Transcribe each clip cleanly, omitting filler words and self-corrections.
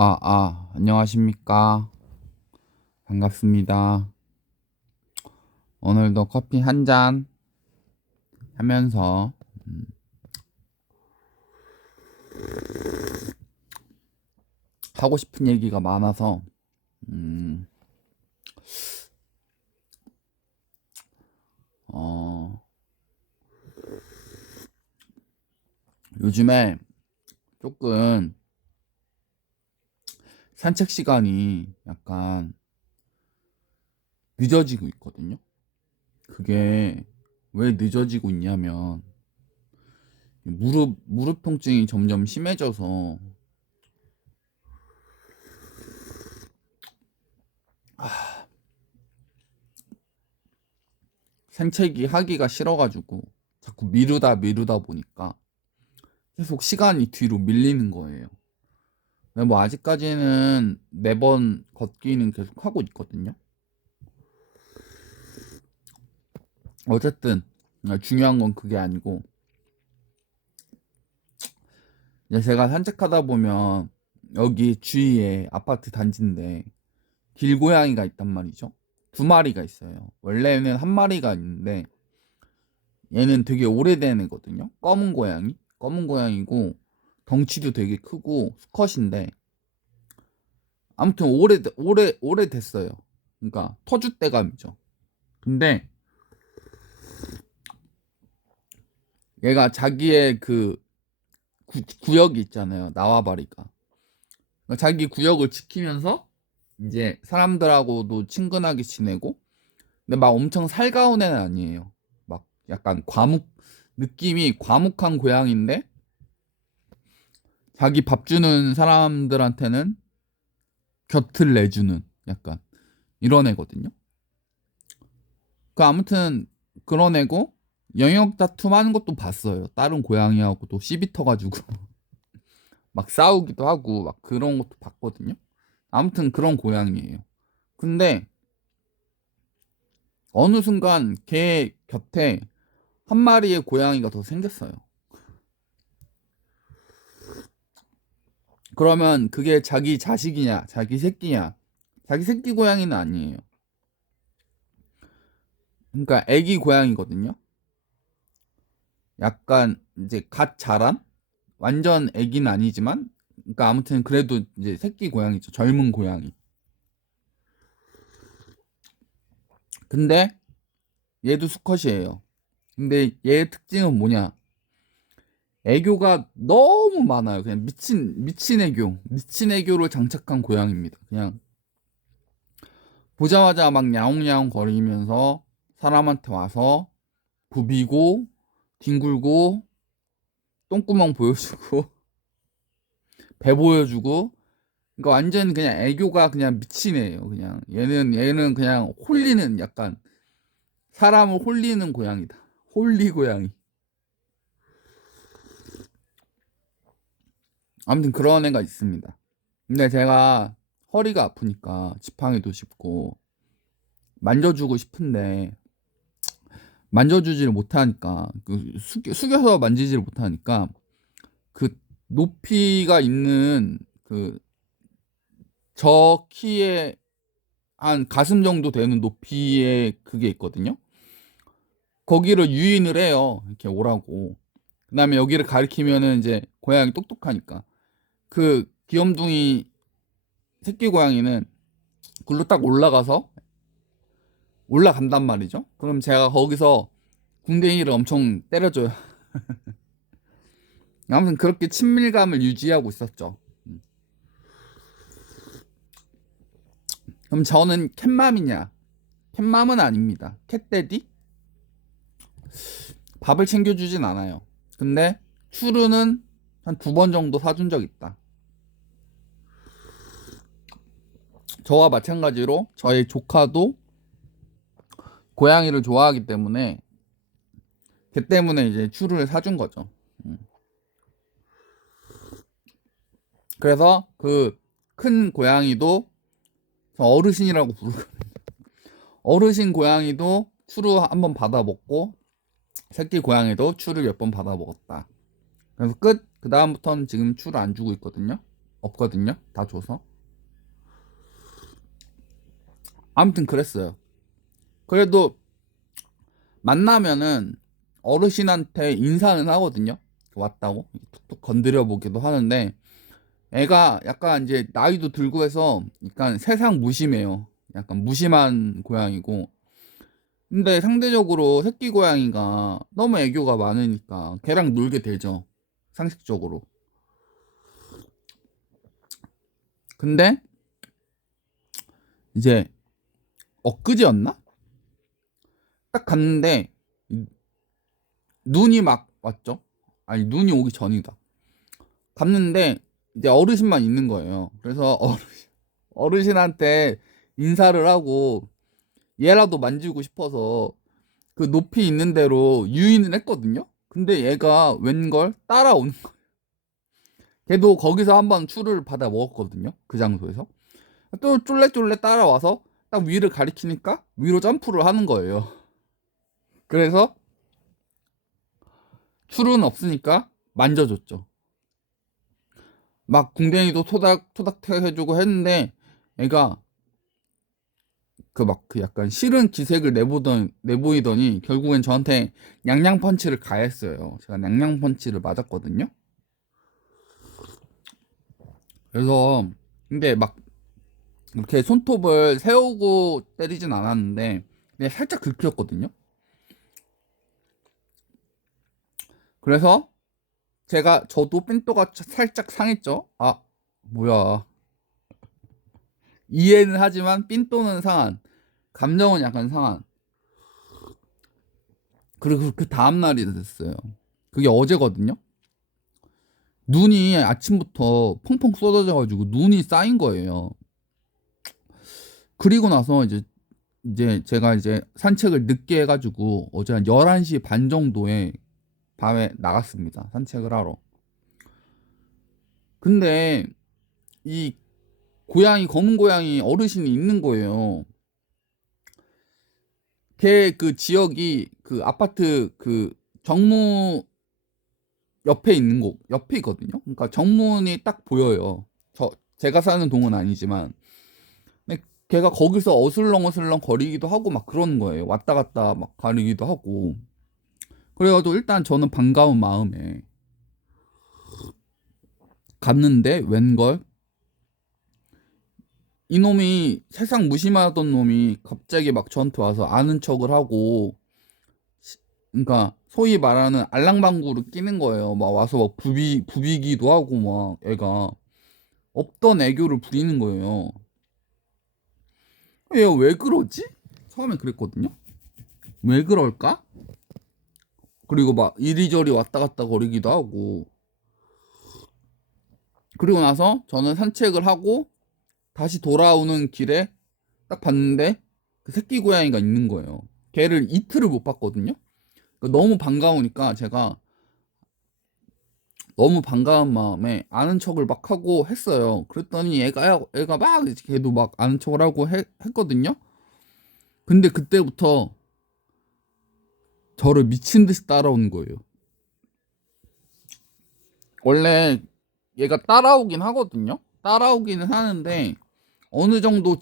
안녕하십니까. 반갑습니다. 오늘도 커피 한 잔 하면서 하고 싶은 얘기가 많아서 음, 어, 요즘에 조금 산책 시간이 약간 늦어지고 있거든요. 그게 왜 늦어지고 있냐면 무릎 통증이 점점 심해져서 산책이 하기가 싫어가지고 자꾸 미루다 보니까 계속 시간이 뒤로 밀리는 거예요. 근데 뭐 아직까지는 4번 걷기는 계속 하고 있거든요. 어쨌든 중요한 건 그게 아니고 이제 제가 산책하다 보면 여기 주위에 아파트 단지인데 길고양이가 있단 말이죠. 2마리가 있어요. 원래는 1마리가 있는데 얘는 되게 오래된 애거든요. 검은 고양이고 덩치도 되게 크고 수컷인데 아무튼 오래 됐어요. 그러니까 터줏대감이죠. 근데 얘가 자기의 그 구역이 있잖아요. 나와바리가. 그러니까 자기 구역을 지키면서 이제 사람들하고도 친근하게 지내고, 근데 막 엄청 살가운 애는 아니에요. 막 약간 느낌이 과묵한 고양인데, 자기 밥 주는 사람들한테는 곁을 내주는 약간 이런 애거든요. 그 아무튼 그런 애고, 영역 다툼 하는 것도 봤어요. 다른 고양이하고도 시비 터가지고 막 싸우기도 하고 막 그런 것도 봤거든요. 아무튼 그런 고양이에요. 근데 어느 순간 걔 곁에 1마리의 고양이가 더 생겼어요. 그러면 그게 자기 자식이냐, 자기 새끼냐? 자기 새끼 고양이는 아니에요. 그러니까 애기 고양이거든요. 약간 이제 갓 자란? 완전 애기는 아니지만, 그러니까 아무튼 그래도 이제 새끼 고양이죠. 젊은 고양이. 근데 얘도 수컷이에요. 근데 얘의 특징은 뭐냐? 애교가 너무 많아요. 그냥 미친 애교를 장착한 고양이입니다. 그냥 보자마자 막 야옹야옹 거리면서 사람한테 와서 부비고 뒹굴고 똥구멍 보여주고 배 보여주고, 그러니까 완전 그냥 애교가 그냥 미친 애예요. 그냥 얘는 그냥 홀리는, 약간 사람을 홀리는 고양이다. 홀리 고양이. 아무튼 그런 애가 있습니다. 근데 제가 허리가 아프니까 지팡이도 짚고 만져주고 싶은데 만져주지를 못하니까, 숙여서 만지지를 못하니까 그 높이가 있는 그 저 키에 한 가슴 정도 되는 높이의 그게 있거든요. 거기를 유인을 해요. 이렇게 오라고. 그다음에 여기를 가리키면은 이제 고양이 똑똑하니까 그 귀염둥이 새끼 고양이는 글로 딱 올라간단 말이죠. 그럼 제가 거기서 궁뎅이를 엄청 때려줘요. 아무튼 그렇게 친밀감을 유지하고 있었죠. 그럼 저는 캣맘이냐? 캣맘은 아닙니다. 캣데디? 밥을 챙겨주진 않아요. 근데 추루는 한 2번 정도 사준 적 있다. 저와 마찬가지로 저희 조카도 고양이를 좋아하기 때문에 걔 때문에 이제 추루를 사준 거죠. 그래서 그 큰 고양이도 어르신이라고 부르고, 어르신 고양이도 추루 한번 받아 먹고 새끼 고양이도 추루 몇 번 받아 먹었다. 그래서 끝. 그 다음부터는 지금 추루 안 주고 있거든요. 없거든요. 다 줘서. 아무튼 그랬어요. 그래도 만나면은 어르신한테 인사는 하거든요. 왔다고 툭툭 건드려 보기도 하는데, 애가 약간 이제 나이도 들고 해서 약간 세상 무심해요. 약간 무심한 고양이고. 근데 상대적으로 새끼 고양이가 너무 애교가 많으니까 걔랑 놀게 되죠. 상식적으로. 근데 이제 엊그제였나? 딱 갔는데 눈이 막 왔죠. 아니, 눈이 오기 전이다. 갔는데 이제 어르신만 있는 거예요. 그래서 어르신한테 인사를 하고 얘라도 만지고 싶어서 그 높이 있는 대로 유인을 했거든요. 근데 얘가 웬걸 따라오는 거예요. 걔도 거기서 한번 추를 받아 먹었거든요. 그 장소에서. 또 쫄래쫄래 따라와서 딱 위를 가리키니까 위로 점프를 하는 거예요. 그래서 추는 없으니까 만져줬죠. 막 궁뎅이도 토닥토닥 해주고 했는데 애가 그 막 그 약간 싫은 기색을 내보이더니 결국엔 저한테 냥냥 펀치를 가했어요. 제가 냥냥 펀치를 맞았거든요. 그래서 근데 막 이렇게 손톱을 세우고 때리진 않았는데 그냥 살짝 긁혔거든요. 그래서 저도 삔또가 살짝 상했죠. 아, 뭐야. 이해는 하지만 삔또는 상한. 감정은 약간 상한. 그리고 그 다음날이 됐어요. 그게 어제거든요. 눈이 아침부터 펑펑 쏟아져가지고 눈이 쌓인 거예요. 그리고 나서 이제 제가 이제 산책을 늦게 해가지고 어제 한 11시 반 정도에 밤에 나갔습니다. 산책을 하러. 근데 이 검은 고양이 어르신이 있는 거예요. 걔 그 지역이 그 아파트 그 정문 옆에 있는 곳, 옆에 있거든요. 그러니까 정문이 딱 보여요. 제가 사는 동은 아니지만. 근데 걔가 거기서 어슬렁어슬렁 거리기도 하고 막 그러는 거예요. 왔다 갔다 막 가리기도 하고. 그래가지고 일단 저는 반가운 마음에 갔는데 웬걸 이놈이 세상 무심하던 놈이 갑자기 막 저한테 와서 아는 척을 하고 그러니까 소위 말하는 알랑방구를 끼는 거예요. 막 와서 막 부비기도 하고 막 애가 없던 애교를 부리는 거예요. 얘 왜 그러지? 처음에 그랬거든요. 왜 그럴까? 그리고 막 이리저리 왔다 갔다 거리기도 하고. 그리고 나서 저는 산책을 하고 다시 돌아오는 길에 딱 봤는데 그 새끼 고양이가 있는 거예요. 걔를 이틀을 못 봤거든요. 너무 반가우니까 제가 너무 반가운 마음에 아는 척을 막 하고 했어요. 그랬더니 애가 막 걔도 막 아는 척을 하고 했거든요. 근데 그때부터 저를 미친 듯이 따라오는 거예요. 원래 얘가 따라오긴 하거든요. 따라오기는 하는데 어느 정도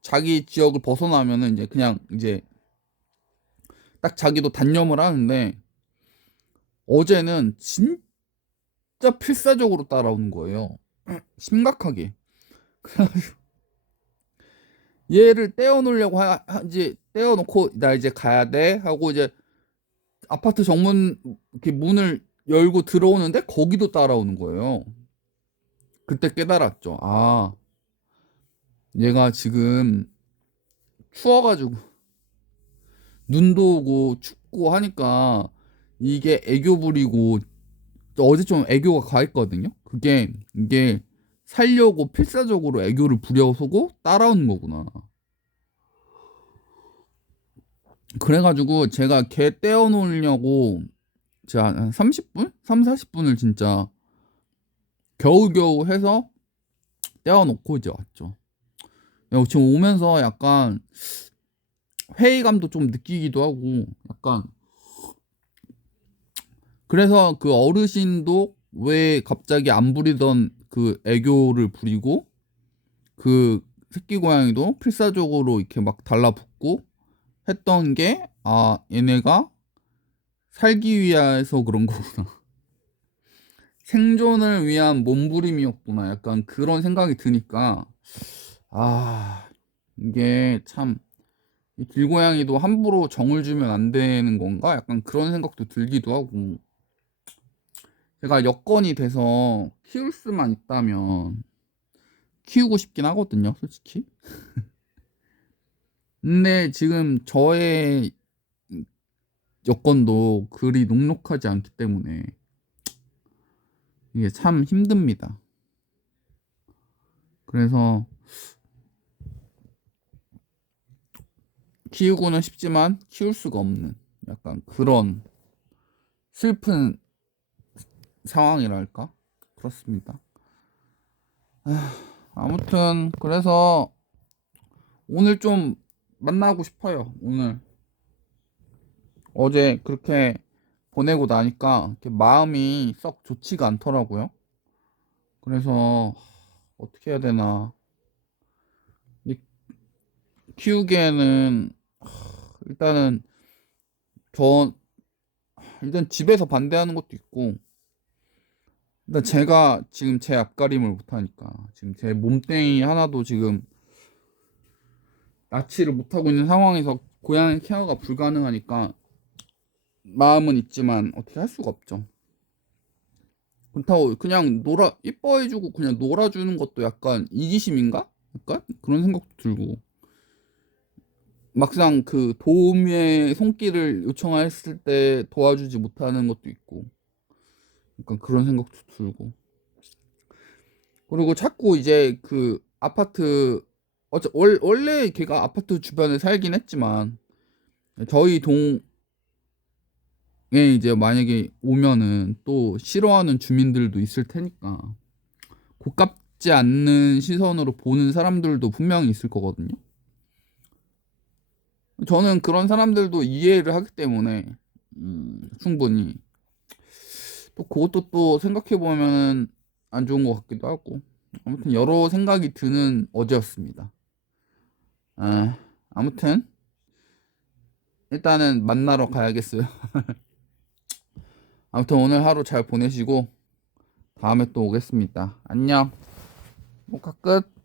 자기 지역을 벗어나면은 이제 그냥 이제 딱 자기도 단념을 하는데 어제는 진짜 필사적으로 따라오는 거예요. 심각하게. 얘를 떼어놓으려고 이제 떼어놓고 나 이제 가야 돼 하고 이제 아파트 정문 이렇게 문을 열고 들어오는데 거기도 따라오는 거예요. 그때 깨달았죠. 아, 얘가 지금 추워가지고 눈도 오고 춥고 하니까 이게 애교 부리고 어제 좀 애교가 과했거든요. 이게 살려고 필사적으로 애교를 부려서고 따라오는 거구나. 그래가지고 제가 걔 떼어놓으려고 제가 한 30분? 3, 40분을 진짜 겨우겨우 해서 떼어놓고 이제 왔죠. 지금 오면서 약간 회의감도 좀 느끼기도 하고 약간 그래서 그 어르신도 왜 갑자기 안 부리던 그 애교를 부리고 그 새끼 고양이도 필사적으로 이렇게 막 달라붙고 했던 게 얘네가 살기 위해서 그런 거구나. 생존을 위한 몸부림이었구나. 약간 그런 생각이 드니까 이게 참 이 길고양이도 함부로 정을 주면 안 되는 건가? 약간 그런 생각도 들기도 하고 제가 여건이 돼서 키울 수만 있다면 키우고 싶긴 하거든요, 솔직히. 근데 지금 저의 여건도 그리 녹록하지 않기 때문에 이게 참 힘듭니다. 그래서 키우고는 싶지만 키울 수가 없는 약간 그런 슬픈 상황이랄까? 그렇습니다. 아무튼 그래서 오늘 좀 만나고 싶어요. 오늘 어제 그렇게 보내고 나니까 이렇게 마음이 썩 좋지가 않더라고요. 그래서 어떻게 해야 되나. 키우기에는 일단은 저 일단 집에서 반대하는 것도 있고 일단 제가 지금 제 앞가림을 못하니까 지금 제 몸뚱이 하나도 지금 낫지를 못하고 있는 상황에서 고양이 케어가 불가능하니까 마음은 있지만 어떻게 할 수가 없죠. 그렇다고 그냥 이뻐해주고 그냥 놀아주는 것도 약간 이기심인가? 약간 그런 생각도 들고 막상 그 도움의 손길을 요청했을 때 도와주지 못하는 것도 있고 약간 그런 생각도 들고 그리고 자꾸 이제 그 아파트 원래 걔가 아파트 주변에 살긴 했지만 저희 동에 이제 만약에 오면은 또 싫어하는 주민들도 있을 테니까 고깝지 않는 시선으로 보는 사람들도 분명히 있을 거거든요. 저는 그런 사람들도 이해를 하기 때문에 충분히 또 그것도 또 생각해 보면 안 좋은 것 같기도 하고 아무튼 여러 생각이 드는 어제였습니다. 아무튼 일단은 만나러 가야겠어요. 아무튼 오늘 하루 잘 보내시고 다음에 또 오겠습니다. 안녕. 녹화 끝.